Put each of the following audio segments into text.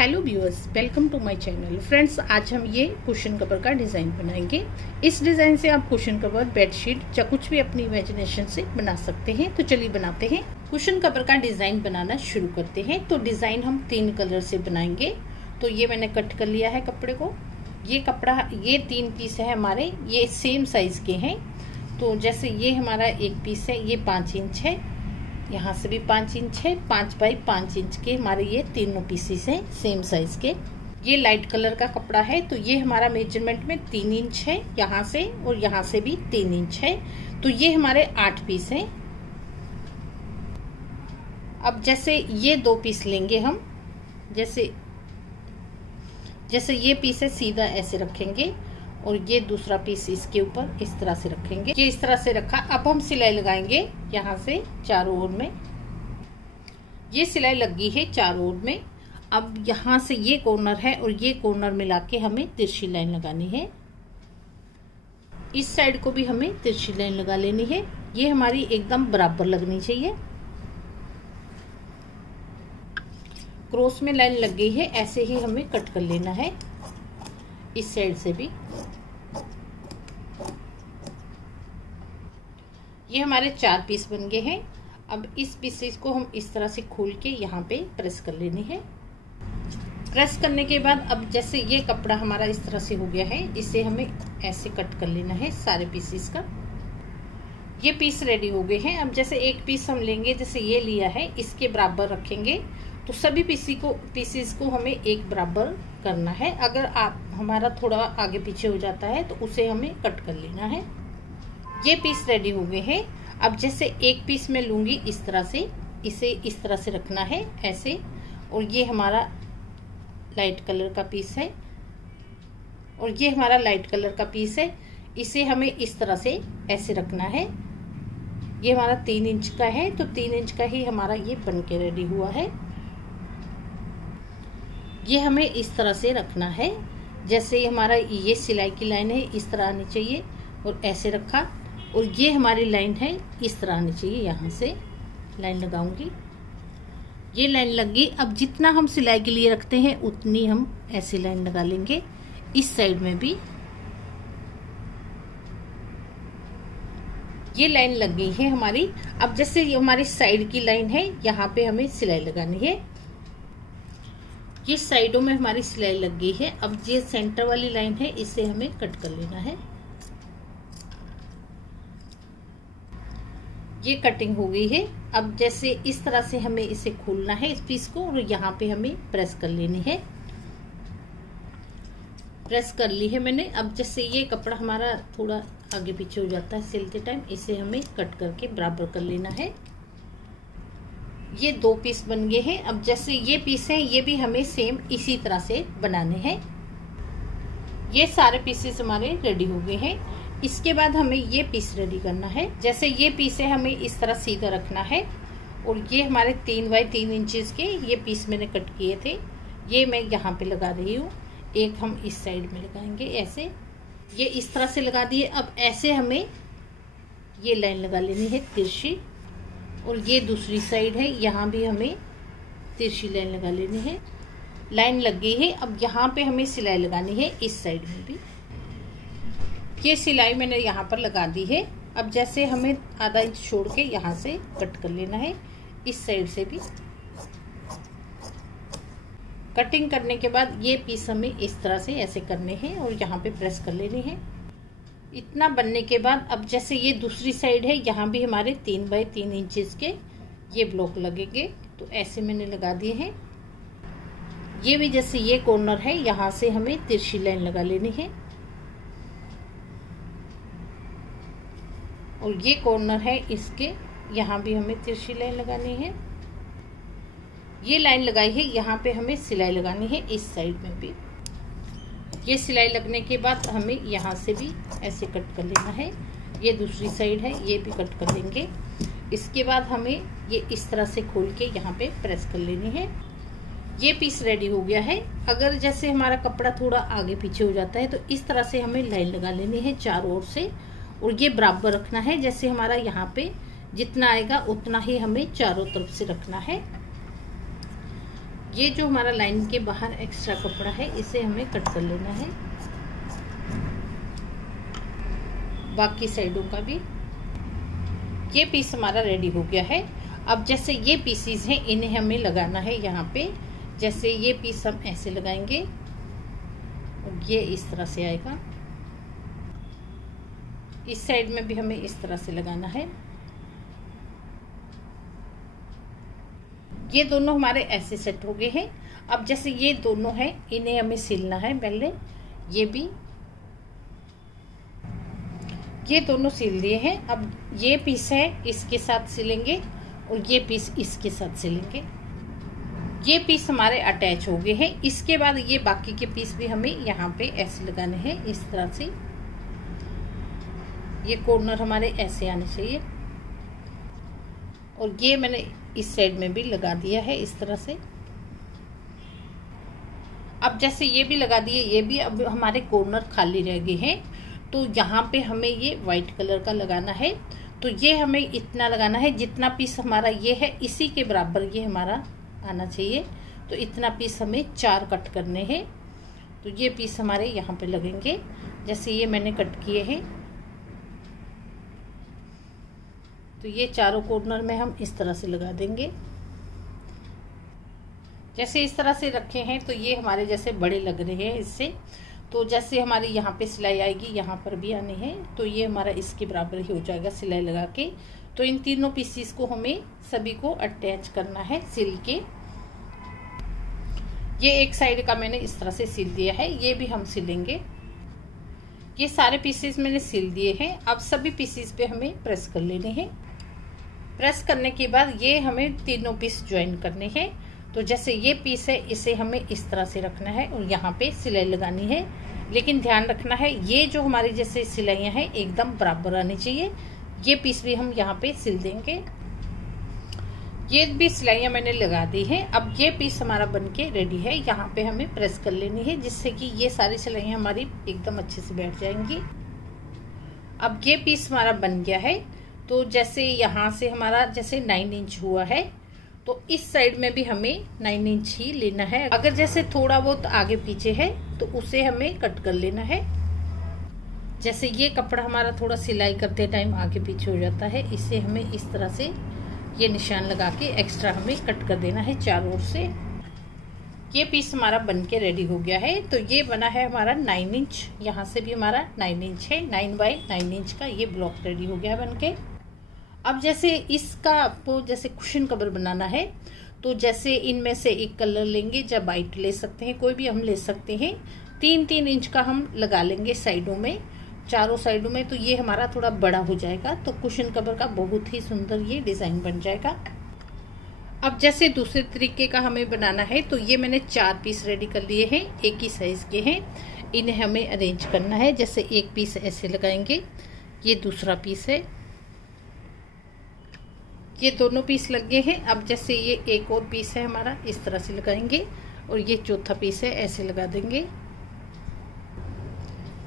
Hello viewers, welcome to my channel. Friends, आज हम ये कुशन कवर का डिज़ाइन बनाएंगे। इस डिज़ाइन से आप कुशन कवर, बेडशीट या कुछ भी अपनी इमेजिनेशन से बना सकते हैं। तो चलिए बनाते हैं। कुशन कवर का डिज़ाइन बनाना शुरू करते हैं। तो डिज़ाइन हम 3 कलर से बनाएंगे। तो ये मैंने कट कर लिया है कपड़े को। ये कपड़ा, ये 3 पीस है हमारे, ये सेम साइज के हैं। तो जैसे ये हमारा एक पीस है, ये 5 इंच है, यहाँ से भी 5 इंच है, 5 बाई 5 इंच के हमारे ये तीनों पीसेस हैं सेम साइज के। ये लाइट कलर का कपड़ा है, तो ये हमारा मेजरमेंट में 3 इंच है यहाँ से, और यहाँ से भी 3 इंच है। तो ये हमारे 8 पीस हैं। अब जैसे ये 2 पीस लेंगे हम, जैसे ये पीस है सीधा ऐसे रखेंगे, और ये दूसरा पीस इसके ऊपर इस तरह से रखेंगे। ये इस तरह से रखा। अब हम सिलाई लगाएंगे यहाँ से चारों ओर में। ये सिलाई लग गई है चारों ओर में। अब यहाँ से ये कॉर्नर है और ये कॉर्नर मिला के हमें तिरछी लाइन लगानी है। इस साइड को भी हमें तिरछी लाइन लगा लेनी है। ये हमारी एकदम बराबर लगनी चाहिए। क्रॉस में लाइन लग गई है, ऐसे ही हमें कट कर लेना है इस साइड से भी। ये हमारे 4 पीस बन गए हैं। अब इस पीसेस को हम इस तरह से खोल के यहाँ पे प्रेस कर लेनी है। प्रेस करने के बाद अब जैसे ये कपड़ा हमारा इस तरह से हो गया है, इसे हमें ऐसे कट कर लेना है सारे पीसेस का। ये पीस रेडी हो गए हैं। अब जैसे एक पीस हम लेंगे, जैसे ये लिया है, इसके बराबर रखेंगे। तो सभी पीसेस को हमें एक बराबर करना है। अगर हमारा थोड़ा आगे पीछे हो जाता है तो उसे हमें कट कर लेना है। ये पीस रेडी हो गए हैं। अब जैसे एक पीस मैं लूंगी इस तरह से, इसे इस तरह से रखना है ऐसे, और ये हमारा लाइट कलर का पीस है, और ये हमारा लाइट कलर का पीस है। इसे हमें इस तरह से ऐसे रखना है। ये हमारा 3 इंच का है, तो 3 इंच का ही हमारा ये बन के रेडी हुआ है। ये हमें इस तरह से रखना है। जैसे हमारा ये सिलाई की लाइन है, इस तरह आनी चाहिए, और ऐसे रखा। और ये हमारी लाइन है, इस तरह आनी चाहिए। यहाँ से लाइन लगाऊंगी, ये लाइन लग गई। अब जितना हम सिलाई के लिए रखते हैं उतनी हम ऐसे लाइन लगा लेंगे इस साइड में भी। ये लाइन लग गई है हमारी। अब जैसे ये हमारी साइड की लाइन है, यहाँ पे हमें सिलाई लगानी है। ये साइडों में हमारी सिलाई लग गई है। अब ये सेंटर वाली लाइन है, इसे हमें कट कर लेना है। ये कटिंग हो गई है। अब जैसे इस तरह से हमें इसे खोलना है इस पीस को, और यहाँ पे हमें प्रेस कर लेनी है। प्रेस कर ली है मैंने। अब जैसे ये कपड़ा हमारा थोड़ा आगे पीछे हो जाता है सिलते टाइम, इसे हमें कट करके बराबर कर लेना है। ये 2 पीस बन गए हैं। अब जैसे ये पीस हैं, ये भी हमें सेम इसी तरह से बनाने हैं। ये सारे पीसेस हमारे रेडी हो गए हैं। इसके बाद हमें ये पीस रेडी करना है। जैसे ये पीस है, हमें इस तरह सीधा रखना है, और ये हमारे 3 बाई 3 इंचेस के ये पीस मैंने कट किए थे, ये मैं यहाँ पे लगा रही हूँ। एक हम इस साइड में लगाएंगे ऐसे, ये इस तरह से लगा दिए। अब ऐसे हमें ये लाइन लगा लेनी है तिरछी, और ये दूसरी साइड है, यहाँ भी हमें तिरछी लाइन लगा लेनी है। लाइन लग गई है। अब यहाँ पे हमें सिलाई लगानी है इस साइड में भी। ये सिलाई मैंने यहाँ पर लगा दी है। अब जैसे हमें आधा इंच छोड़ के यहाँ से कट कर लेना है इस साइड से भी। कटिंग करने के बाद ये पीस हमें इस तरह से ऐसे करने हैं, और यहाँ पे प्रेस कर लेने हैं। इतना बनने के बाद अब जैसे ये दूसरी साइड है, यहाँ भी हमारे 3 बाई 3 इंचेस के ये ब्लॉक लगेंगे। तो ऐसे मैंने लगा दिए हैं। ये भी जैसे ये कॉर्नर है, यहाँ से हमें तिरछी लाइन लगा लेनी है, और ये कॉर्नर है इसके, यहाँ भी हमें तिरछी लाइन लगानी है। ये लाइन लगाई है, यहाँ पे हमें सिलाई लगानी है इस साइड में भी। ये सिलाई लगने के बाद हमें यहाँ से भी ऐसे कट कर लेना है। ये दूसरी साइड है, ये भी कट कर लेंगे। इसके बाद हमें ये इस तरह से खोल के यहाँ पे प्रेस कर लेनी है। ये पीस रेडी हो गया है। अगर जैसे हमारा कपड़ा थोड़ा आगे पीछे हो जाता है, तो इस तरह से हमें लाइन लगा लेनी है चारों ओर से, और ये बराबर रखना है। जैसे हमारा यहाँ पे जितना आएगा उतना ही हमें चारों तरफ से रखना है। ये जो हमारा लाइन के बाहर एक्स्ट्रा कपड़ा है इसे हमें कट कर लेना है, बाकी साइडों का भी। ये पीस हमारा रेडी हो गया है। अब जैसे ये पीसीज हैं इन्हें हमें लगाना है यहाँ पे। जैसे ये पीस हम ऐसे लगाएंगे और ये इस तरह से आएगा। इस साइड में भी हमें इस तरह से लगाना है। ये दोनों हमारे ऐसे सेट हो गए हैं। अब जैसे ये दोनों हैं इन्हें हमें सिलना है पहले। ये दोनों सिल दिए हैं। अब ये पीस है इसके साथ सिलेंगे और ये पीस इसके साथ सिलेंगे। ये पीस हमारे अटैच हो गए हैं। इसके बाद ये बाकी के पीस भी हमें यहाँ पे ऐसे लगाने हैं, इस तरह से। ये कॉर्नर हमारे ऐसे आने चाहिए और ये मैंने इस साइड में भी लगा दिया है इस तरह से। अब जैसे ये भी लगा दिए, ये भी अब हमारे कॉर्नर खाली रह गए हैं, तो यहाँ पे हमें ये व्हाइट कलर का लगाना है। तो ये हमें इतना लगाना है जितना पीस हमारा ये है इसी के बराबर ये हमारा आना चाहिए। तो इतना पीस हमें 4 कट करने हैं। तो ये पीस हमारे यहाँ पे लगेंगे, जैसे ये मैंने कट किए हैं। तो ये चारों कॉर्नर में हम इस तरह से लगा देंगे। जैसे इस तरह से रखे हैं तो ये हमारे जैसे बड़े लग रहे हैं इससे। तो जैसे हमारी यहाँ पे सिलाई आएगी यहाँ पर भी आनी है, तो ये हमारा इसके बराबर ही हो जाएगा सिलाई लगा के। तो इन तीनों पीसीस को हमें सभी को अटैच करना है सिल के। ये एक साइड का मैंने इस तरह से सिल दिया है, ये भी हम सिलेंगे। ये सारे पीसेस मैंने सिल दिए हैं। अब सभी पीसेस पे हमें प्रेस कर लेने हैं। प्रेस करने के बाद ये हमें तीनों पीस ज्वाइन करने हैं। तो जैसे ये पीस है इसे हमें इस तरह से रखना है और यहाँ पे सिलाई लगानी है। लेकिन ध्यान रखना है ये जो हमारी जैसे सिलाइयाँ हैं एकदम बराबर आनी चाहिए। ये पीस भी हम यहाँ पे सिल देंगे। ये भी सिलाइयाँ मैंने लगा दी हैं। अब ये पीस हमारा बनके रेडी है। यहाँ पे हमें प्रेस कर लेनी है जिससे कि ये सारी सिलाइयाँ हमारी एकदम अच्छे से बैठ जाएंगी। अब ये पीस हमारा बन गया है। तो जैसे यहाँ से हमारा जैसे 9 इंच हुआ है, तो इस साइड में भी हमें 9 इंच ही लेना है। अगर जैसे थोड़ा बहुत आगे पीछे है तो उसे हमें कट कर लेना है। जैसे ये कपड़ा हमारा थोड़ा सिलाई करते टाइम आगे पीछे हो जाता है, इसे हमें इस तरह से ये निशान लगा के एक्स्ट्रा हमें कट कर देना है चारों ओर से। ये पीस हमारा बनके रेडी हो गया है। तो ये बना है हमारा 9 इंच। यहाँ से भी हमारा 9 इंच है। 9 बाय 9 इंच का ये ब्लॉक रेडी हो गया है बनके। अब जैसे इसका आपको जैसे कुशन कवर बनाना है, तो जैसे इनमें से एक कलर लेंगे, जब वाइट ले सकते हैं, कोई भी हम ले सकते हैं। 3-3 इंच का हम लगा लेंगे साइडों में, चारों साइडों में। तो ये हमारा थोड़ा बड़ा हो जाएगा, तो कुशन कवर का बहुत ही सुंदर ये डिजाइन बन जाएगा। अब जैसे दूसरे तरीके का हमें बनाना है, तो ये मैंने 4 पीस रेडी कर लिए हैं, एक ही साइज के हैं। इन्हें हमें अरेंज करना है। जैसे एक पीस ऐसे लगाएंगे, ये दूसरा पीस है, ये दोनों पीस लग गए हैं। अब जैसे ये एक और पीस है हमारा, इस तरह से लगाएंगे और ये चौथा पीस है, ऐसे लगा देंगे।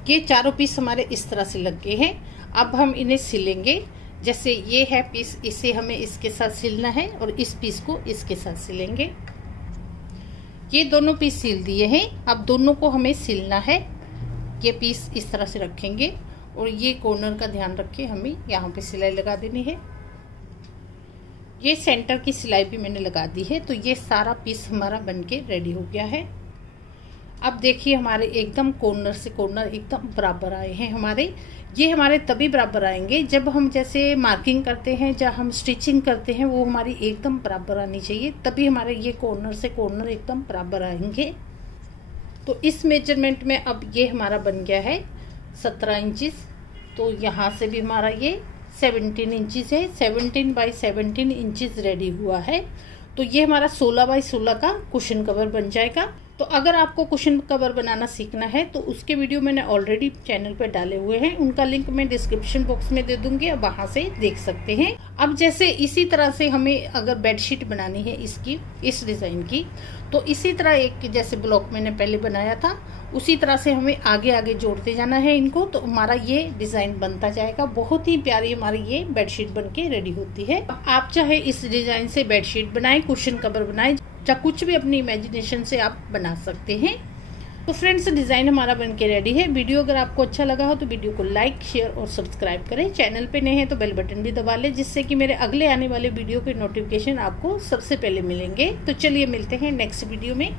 ये चारों पीस हमारे इस तरह से लग गए हैं। अब हम इन्हें सिलेंगे। जैसे ये है पीस, इसे हमें इसके साथ सिलना है और इस पीस को इसके साथ सिलेंगे। ये दोनों पीस सिल दिए हैं। अब दोनों को हमें सिलना है। ये पीस इस तरह से रखेंगे और ये कॉर्नर का ध्यान रखें, हमें यहाँ पे सिलाई लगा देनी है। ये सेंटर की सिलाई भी मैंने लगा दी है। तो ये सारा पीस हमारा बनके रेडी हो गया है। अब देखिए हमारे एकदम कॉर्नर से कॉर्नर एकदम बराबर आए हैं हमारे। ये हमारे तभी बराबर आएंगे जब हम जैसे मार्किंग करते हैं, जब हम स्टिचिंग करते हैं, वो हमारी एकदम बराबर आनी चाहिए, तभी हमारे ये कॉर्नर से कॉर्नर एकदम बराबर आएंगे। तो इस मेजरमेंट में अब ये हमारा बन गया है 17 इंचेस। तो यहाँ से भी हमारा ये 17 इंचेस है। 17 बाई 17 इंचेस रेडी हुआ है। तो ये हमारा 16 बाई 16 का कुशन कवर बन जाएगा। तो अगर आपको कुशन कवर बनाना सीखना है तो उसके वीडियो मैंने ऑलरेडी चैनल पे डाले हुए हैं, उनका लिंक मैं डिस्क्रिप्शन बॉक्स में दे दूंगी, अब वहां से देख सकते हैं। अब जैसे इसी तरह से हमें अगर बेडशीट बनानी है इसकी, इस डिजाइन की, तो इसी तरह एक जैसे ब्लॉक मैंने पहले बनाया था उसी तरह से हमें आगे आगे जोड़ते जाना है इनको। तो हमारा ये डिजाइन बनता जाएगा। बहुत ही प्यारी हमारी ये बेडशीट बनके रेडी होती है। आप चाहे इस डिजाइन से बेडशीट बनाएं, कुशन कवर बनाएं, या कुछ भी अपनी इमेजिनेशन से आप बना सकते हैं। तो फ्रेंड्स, डिज़ाइन हमारा बनके रेडी है। वीडियो अगर आपको अच्छा लगा हो तो वीडियो को लाइक, शेयर और सब्सक्राइब करें। चैनल पे नए हैं तो बेल बटन भी दबा लें, जिससे कि मेरे अगले आने वाले वीडियो के नोटिफिकेशन आपको सबसे पहले मिलेंगे। तो चलिए मिलते हैं नेक्स्ट वीडियो में।